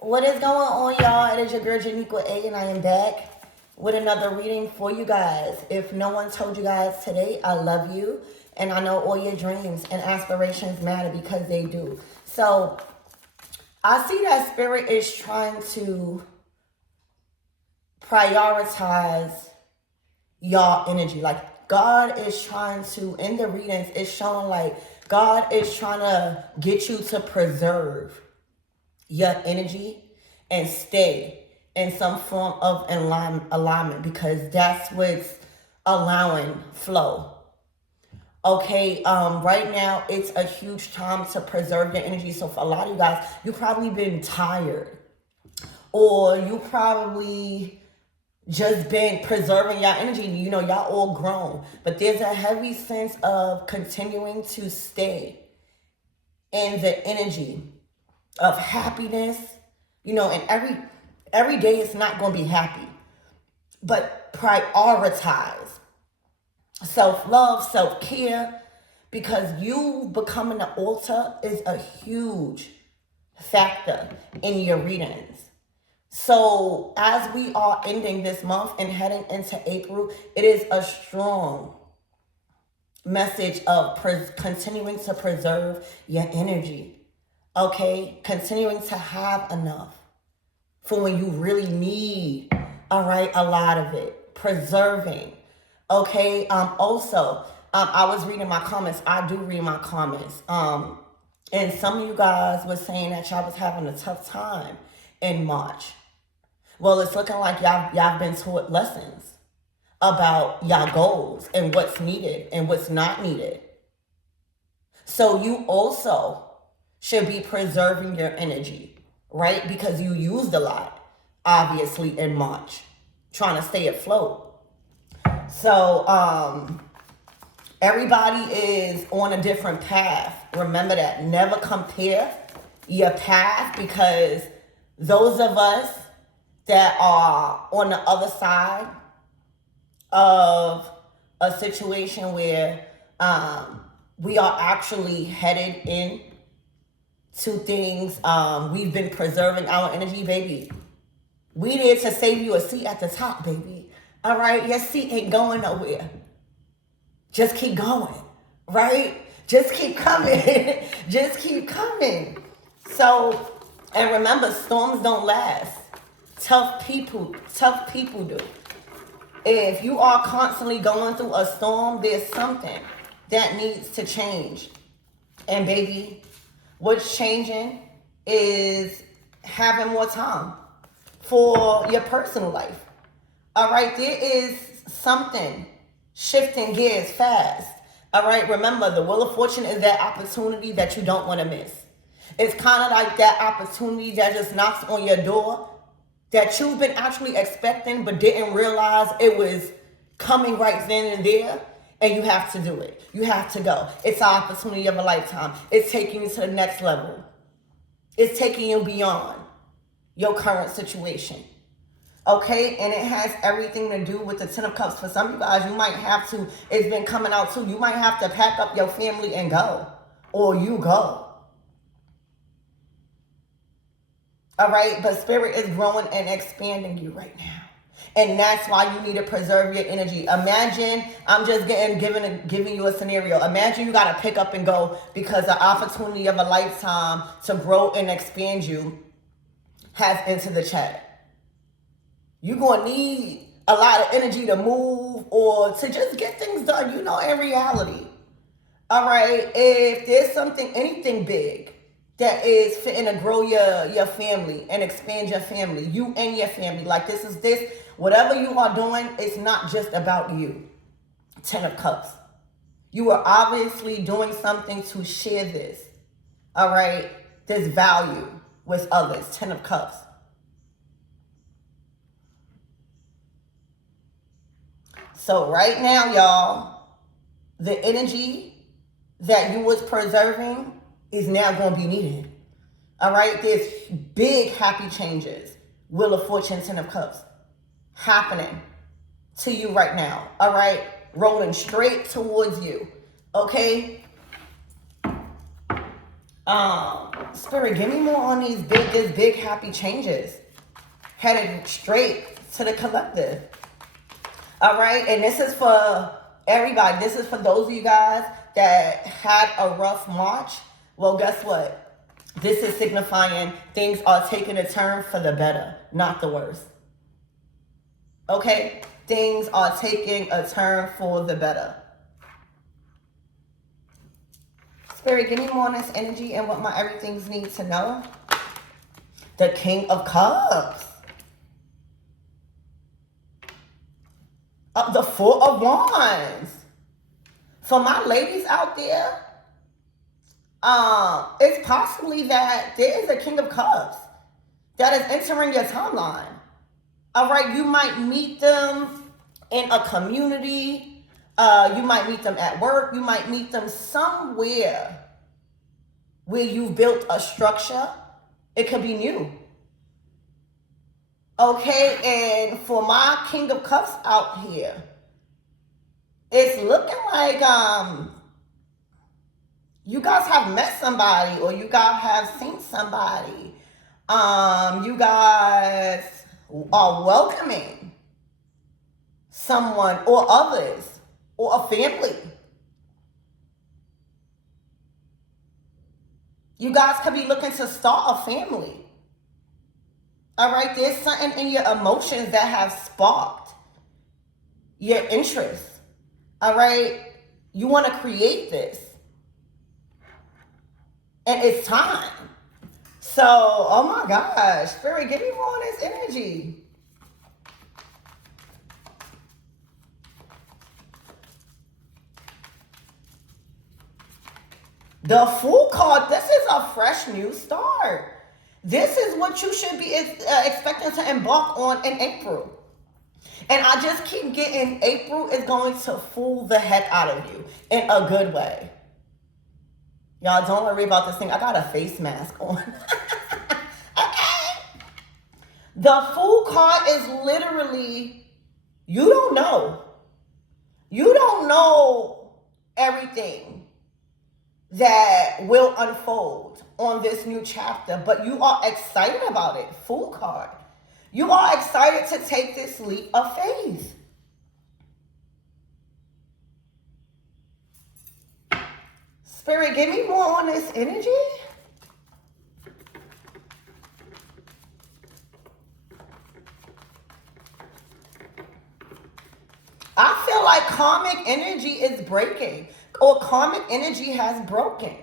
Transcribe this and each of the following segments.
What is going on, y'all? It is your girl Janiqua A, and I am back with another reading for you guys. If no one told you guys today, I love you, and I know all your dreams and aspirations matter because they do. So I see that Spirit is trying to prioritize y'all energy. Like God is trying to, in the readings, it's showing like God is trying to get you to preserve your energy and stay in some form of alignment because that's what's allowing flow. Okay, right now it's a huge time to preserve your energy. So for a lot of you guys, you probably been tired, or you probably just been preserving your energy. You know, y'all all grown, but there's a heavy sense of continuing to stay in the energy of happiness, you know, and every day it's not going to be happy, but prioritize self-love, self-care, because you becoming an altar is a huge factor in your readings. So as we are ending this month and heading into April, it is a strong message of continuing to preserve your energy. Okay, continuing to have enough for when you really need, all right, a lot of it. Preserving. Okay, also, I was reading my comments. I do read my comments. And some of you guys were saying that y'all was having a tough time in March. Well, it's looking like y'all been taught lessons about y'all goals and what's needed and what's not needed. So you also should be preserving your energy, right? Because you used a lot, obviously, in March, trying to stay afloat. So everybody is on a different path. Remember that. Never compare your path, because those of us that are on the other side of a situation where we are actually headed in to things, we've been preserving our energy, baby. We there to save you a seat at the top, baby. All right, your seat ain't going nowhere. Just keep going, right? Just keep coming. Just keep coming. So, and remember, storms don't last. Tough people do. If you are constantly going through a storm, there's something that needs to change. And baby, what's changing is having more time for your personal life. All right, there is something shifting gears fast. All right, remember, the Wheel of Fortune is that opportunity that you don't want to miss. It's kind of like that opportunity that just knocks on your door that you've been actually expecting but didn't realize it was coming right then and there. And you have to do it. You have to go. It's an opportunity of a lifetime. It's taking you to the next level. It's taking you beyond your current situation. Okay? And it has everything to do with the Ten of Cups. For some of you guys, you might have to, it's been coming out too, you might have to pack up your family and go. Or you go. All right? But Spirit is growing and expanding you right now. And that's why you need to preserve your energy. Imagine, I'm just giving you a scenario. Imagine you got to pick up and go because the opportunity of a lifetime to grow and expand you has entered the chat. You're going to need a lot of energy to move or to just get things done, you know, in reality. All right, if there's something, anything big that is fitting to grow your family and expand your family, you and your family, like this, whatever you are doing, it's not just about you. Ten of Cups. You are obviously doing something to share this, all right, this value with others. Ten of Cups. So right now, y'all, the energy that you was preserving is now going to be needed. All right, there's big happy changes. Wheel of Fortune, Ten of Cups happening to you right now. All right, rolling straight towards you. Okay. Spirit, give me more on these big happy changes headed straight to the collective. All right, and this is for everybody. This is for those of you guys that had a rough March. Well, guess what? This is signifying things are taking a turn for the better, not the worse. Okay? Things are taking a turn for the better. Spirit, give me more on this energy and what my everythings need to know. The King of Cups. The Four of Wands. For my ladies out there, it's possibly that there is a King of Cups that is entering your timeline. All right, you might meet them in a community. You might meet them at work. You might meet them somewhere where you've built a structure. It could be new. Okay, and for my King of Cups out here, it's looking like you guys have met somebody or you guys have seen somebody. You guys are welcoming someone or others or a family. You guys could be looking to start a family. All right, there's something in your emotions that have sparked your interest. All right, you want to create this. And it's time. So, oh my gosh, Spirit, give me more of this energy. The Fool card, this is a fresh new start. This is what you should be expecting to embark on in April. And I just keep getting April is going to fool the heck out of you in a good way. Y'all don't worry about this thing. I got a face mask on. Okay. The Fool card is literally, you don't know. You don't know everything that will unfold on this new chapter, but you are excited about it. Fool card. You are excited to take this leap of faith. Spirit, give me more on this energy. I feel like karmic energy is breaking, or karmic energy has broken.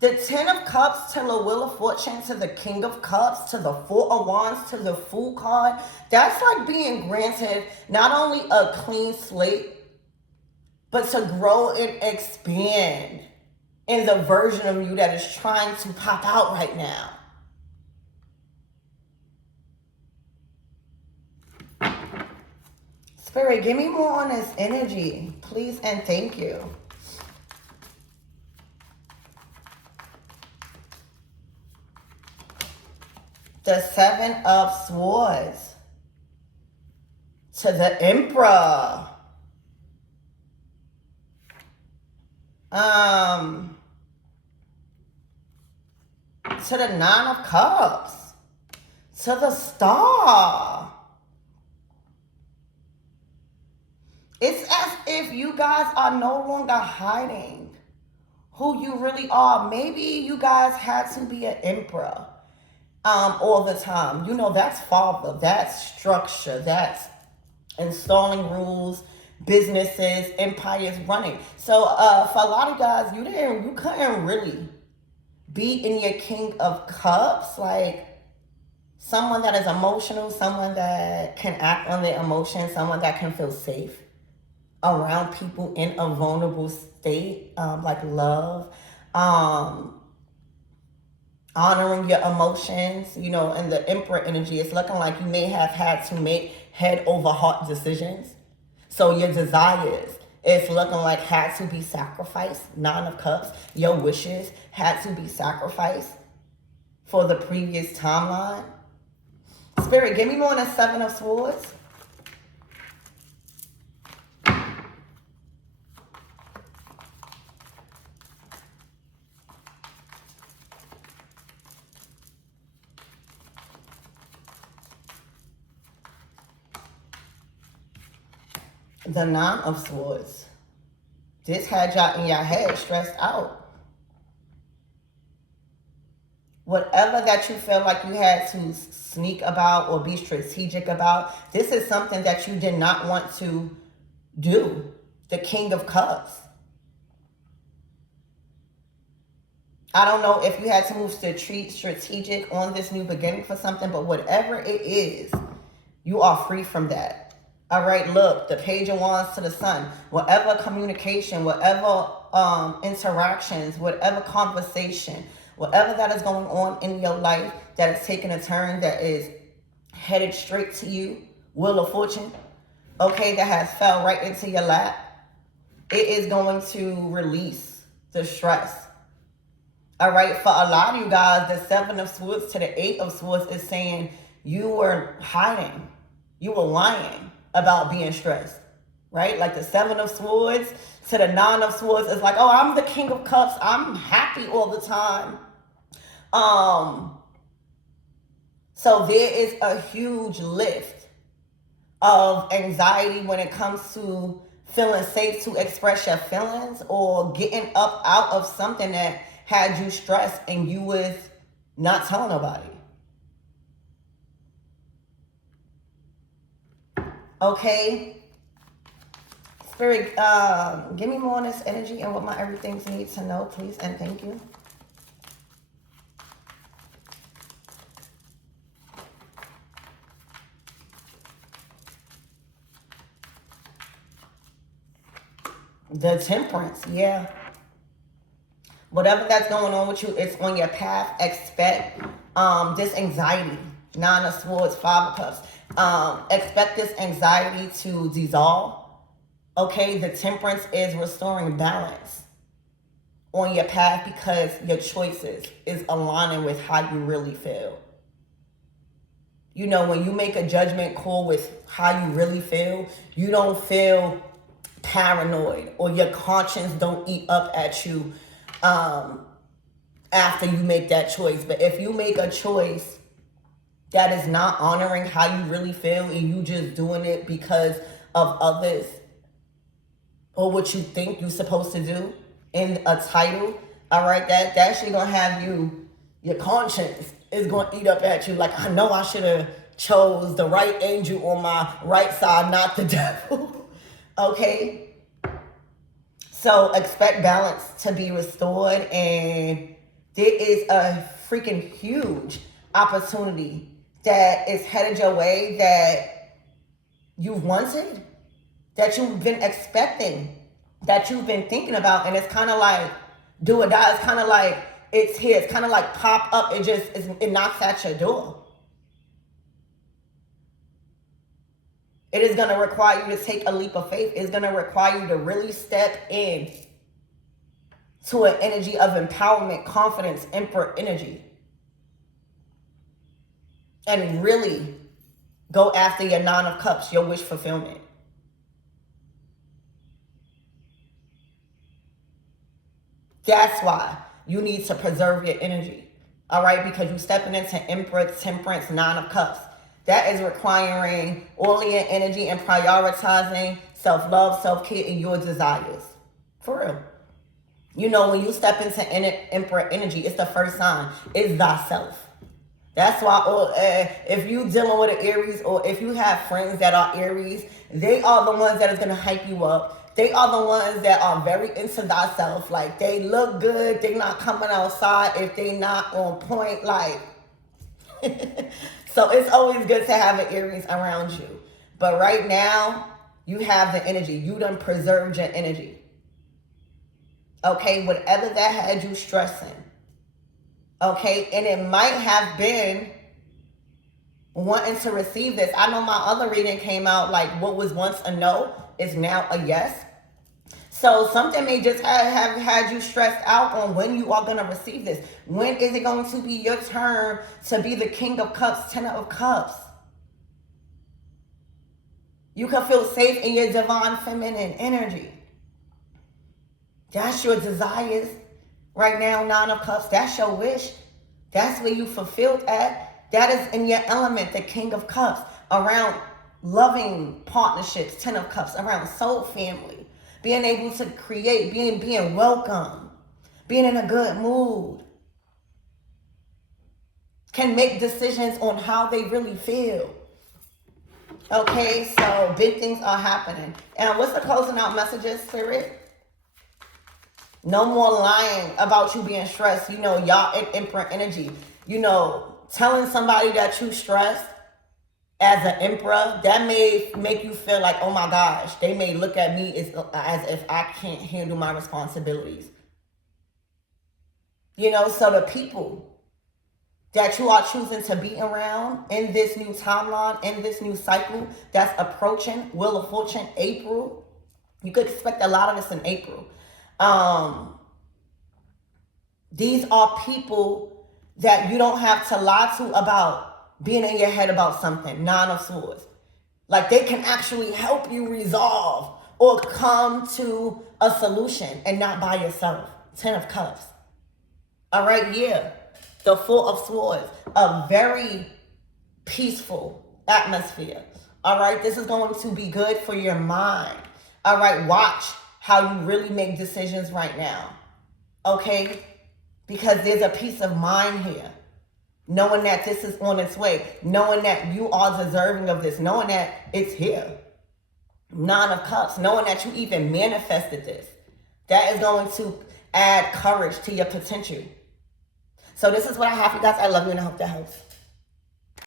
The Ten of Cups to the Wheel of Fortune, to the King of Cups, to the Four of Wands, to the Fool card. That's like being granted not only a clean slate, but to grow and expand in the version of you that is trying to pop out right now. Spirit, give me more on this energy, please and thank you. The Seven of Swords to the Emperor. To the Nine of Cups. To the Star. It's as if you guys are no longer hiding who you really are. Maybe you guys had to be an emperor all the time. You know, that's father, that's structure, that's installing rules, businesses, empires running. So for a lot of guys, you couldn't really be in your King of Cups, like someone that is emotional, someone that can act on their emotions, someone that can feel safe around people in a vulnerable state, like love, honoring your emotions, you know, and the Emperor energy. It's looking like you may have had to make head over heart decisions. So your desires, it's looking like had to be sacrificed. Nine of Cups, your wishes had to be sacrificed for the previous timeline. Spirit, give me more on the Seven of Swords. The Nine of Swords. This had y'all in your head stressed out. Whatever that you feel like you had to sneak about or be strategic about, this is something that you did not want to do. The King of Cups. I don't know if you had to move strategic on this new beginning for something, but whatever it is, you are free from that. All right, look, the Page of Wands to the Sun. Whatever communication, whatever interactions, whatever conversation, whatever that is going on in your life that is taking a turn, that is headed straight to you, Wheel of Fortune, okay, that has fell right into your lap, it is going to release the stress. All right, for a lot of you guys, the Seven of Swords to the Eight of Swords is saying you were hiding. You were lying about being stressed, right? Like the Seven of Swords to the Nine of Swords is like, oh, I'm the King of Cups. I'm happy all the time. So there is a huge lift of anxiety when it comes to feeling safe to express your feelings or getting up out of something that had you stressed and you was not telling nobody. Okay. Spirit, give me more on this energy and what my everythings need to know, please, and thank you. The Temperance, yeah. Whatever that's going on with you, it's on your path. Expect this anxiety. Nine of Swords, Five of Cups. Expect this anxiety to dissolve. Okay, the Temperance is restoring balance on your path because your choices is aligning with how you really feel. You know, when you make a judgment call with how you really feel, you don't feel paranoid or your conscience don't eat up at you after you make that choice. But if you make a choice that is not honoring how you really feel and you just doing it because of others or what you think you're supposed to do in a title, all right, that shit gonna have you, your conscience is gonna eat up at you. Like, I know I should have chose the right angel on my right side, not the devil. Okay? So expect balance to be restored, and there is a freaking huge opportunity that is headed your way that you've wanted, that you've been expecting, that you've been thinking about, and it's kind of like do or die. It's kind of like it's here. It's kind of like pop up. It knocks at your door. It is going to require you to take a leap of faith. It's going to require you to really step in to an energy of empowerment, confidence, Emperor energy. And really go after your Nine of Cups, your wish fulfillment. That's why you need to preserve your energy. All right? Because you're stepping into Emperor, Temperance, Nine of Cups. That is requiring all of your energy and prioritizing self-love, self-care, and your desires. For real. You know, when you step into Emperor energy, it's the first sign. It's thyself. That's why if you dealing with an Aries, or if you have friends that are Aries, they are the ones that is going to hype you up. They are the ones that are very into thyself. Like, they look good. They not coming outside if they not on point. Like... So it's always good to have an Aries around you. But right now, you have the energy. You done preserved your energy. Okay, whatever that had you stressing. Okay, and it might have been wanting to receive this. I know my other reading came out like what was once a no is now a yes. So something may just have had you stressed out on when you are going to receive this. When is it going to be your turn to be the King of Cups, Ten of Cups? You can feel safe in your divine feminine energy. That's your desires right now, Nine of Cups. That's your wish. That's where you fulfilled at. That is in your element, the King of Cups. Around loving partnerships, 10 of Cups, around soul family, being able to create, being welcome, being in a good mood, can make decisions on how they really feel. Okay, so big things are happening. And what's the closing out messages, Spirit? No more lying about you being stressed. You know, y'all in Emperor energy. You know, telling somebody that you stressed as an Emperor, that may make you feel like, oh my gosh, they may look at me as if I can't handle my responsibilities. You know, so the people that you are choosing to be around in this new timeline, in this new cycle that's approaching, Wheel of Fortune, April. You could expect a lot of this in April. These are people that you don't have to lie to about being in your head about something. 9 of Swords. Like, they can actually help you resolve or come to a solution and not by yourself. 10 of Cups. All right, yeah. The 4 of Swords, a very peaceful atmosphere. All right, this is going to be good for your mind. All right, watch how you really make decisions right now. Okay, because there's a peace of mind here. Knowing that this is on its way. Knowing that you are deserving of this. Knowing that it's here. 9 of Cups, knowing that you even manifested this. That is going to add courage to your potential. So this is what I have for you guys. I love you and I hope that helps.